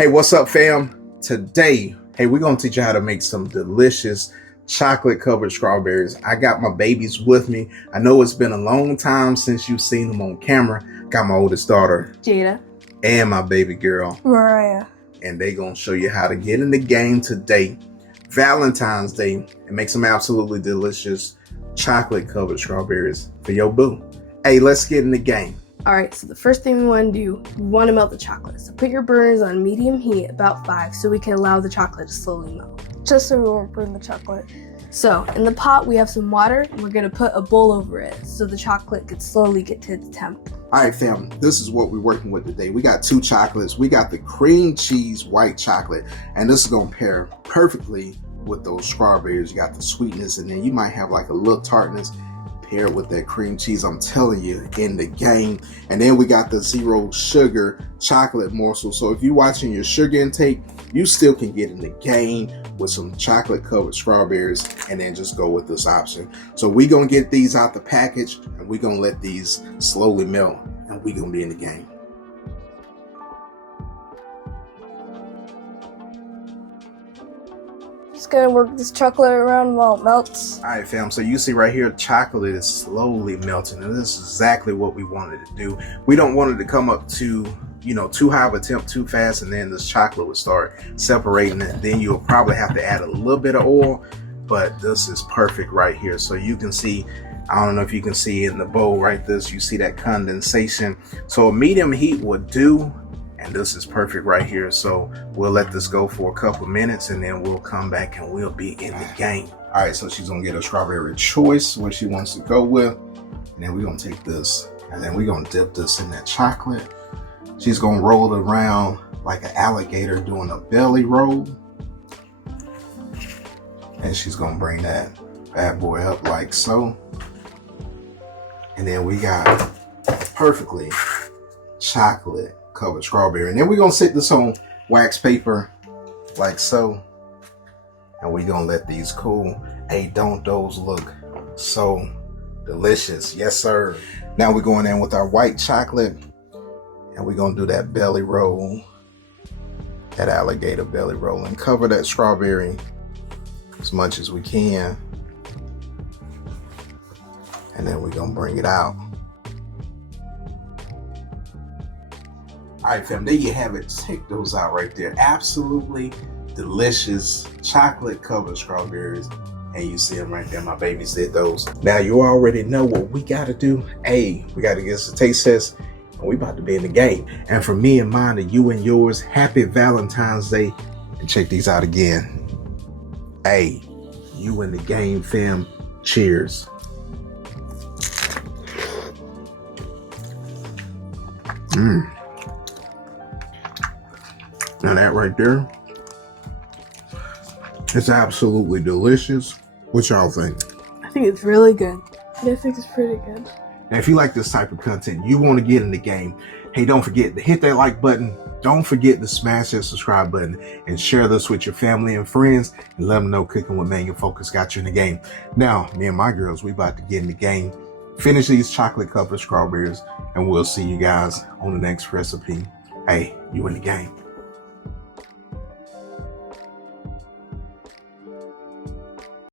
Hey, what's up, fam? Today, we're gonna teach you how to make some delicious chocolate covered strawberries. I got my babies with me. I know it's been a long time since you've seen them on camera. Got my oldest daughter, Jada, and my baby girl, Mariah. And they gonna show you how to get in the game today, Valentine's Day, and make some absolutely delicious chocolate covered strawberries for your boo. Hey, let's get in the game. Alright, so the first thing we want to do, we want to melt the chocolate. So put your burners on medium heat, about 5, so we can allow the chocolate to slowly melt. Just so we won't burn the chocolate. So, in the pot we have some water, and we're going to put a bowl over it, so the chocolate can slowly get to its temp. Alright, fam, this is what we're working with today. We got 2 chocolates. We got the cream cheese white chocolate, and this is going to pair perfectly with those strawberries. You got the sweetness, and then you might have like a little tartness paired with that cream cheese. I'm telling you, in the game. And then we got the 0 sugar chocolate morsel. So if you're watching your sugar intake, you still can get in the game with some chocolate covered strawberries, and then just go with this option. So we're gonna get these out the package, and we're gonna let these slowly melt, and we're gonna be in the game. Just gonna work this chocolate around while it melts. All right, fam, so you see right here, chocolate is slowly melting, and this is exactly what we wanted to do. We don't want it to come up to, too high of a temp too fast, and then this chocolate would start separating, and then you'll probably have to add a little bit of oil, but this is perfect right here. So you can see, I don't know if you can see in the bowl right this, you see that condensation. So a medium heat would do, and this is perfect right here. So we'll let this go for a couple minutes, and then we'll come back and we'll be in the game. All right, so she's gonna get a strawberry choice, what she wants to go with. And then we're gonna take this, and then we're gonna dip this in that chocolate. She's gonna roll it around like an alligator doing a belly roll. And she's gonna bring that bad boy up like so. And then we got perfectly chocolate covered strawberry. And then we're gonna sit this on wax paper like so. And we're gonna let these cool. Hey, don't those look so delicious? Yes, sir. Now we're going in with our white chocolate, and we're gonna do that belly roll, that alligator belly roll, and cover that strawberry as much as we can. And then we're gonna bring it out. All right, fam, there you have it. Check those out right there. Absolutely delicious chocolate covered strawberries. And you see them right there. My babies did those. Now you already know what we gotta do. Hey, we gotta get us a taste test, and we about to be in the game. And for me and mine, to you and yours, happy Valentine's Day. And check these out again. Hey, you in the game, fam. Cheers. Now that right there, it's absolutely delicious. What y'all think? I think it's really good. I think it's pretty good. And if you like this type of content, you want to get in the game, hey, don't forget to hit that like button. Don't forget to smash that subscribe button and share this with your family and friends, and let them know Cooking with Manual Focus got you in the game. Now, me and my girls, we about to get in the game, finish these chocolate covered strawberries, and we'll see you guys on the next recipe. Hey, you in the game.